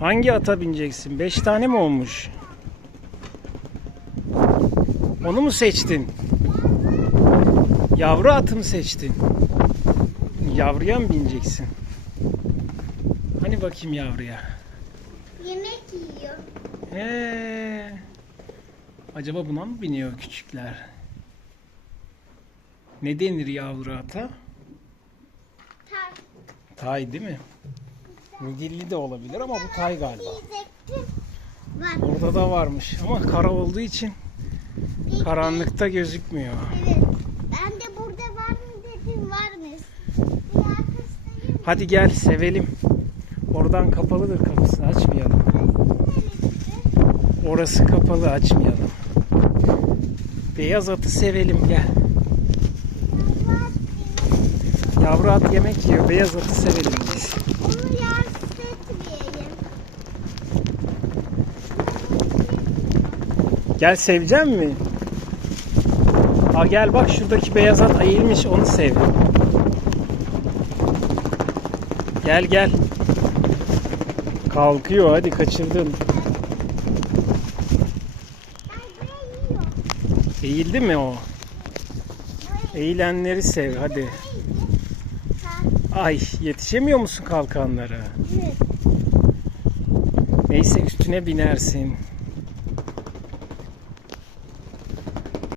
Hangi ata bineceksin? Beş tane mi olmuş? Onu mu seçtin? Yavru atı mı seçtin? Yavruya mı bineceksin? Hani bakayım yavruya? Yemek yiyor. Ee, acaba buna mı biniyor küçükler? Ne denir yavru ata? Tar. Tay değil mi? Midilli de olabilir ama bu tay galiba. Orada da varmış ama kara olduğu için karanlıkta gözükmüyor. Ben de burada var mı dedim varmış. Hadi gel sevelim. Oradan kapalıdır kapısını açmayalım. Orası kapalı açmayalım. Beyaz atı sevelim gel. Yavru at yemek yiyor. Beyaz atı sevelim biz. Gel sevecek mi? Ha gel bak şuradaki beyaz at eğilmiş onu sev. Gel gel. Kalkıyor hadi kaçırdın. Eğildi mi o? Eğilenleri sev hadi. Ha, Ay yetişemiyor musun kalkanlara? Neyse üstüne binersin.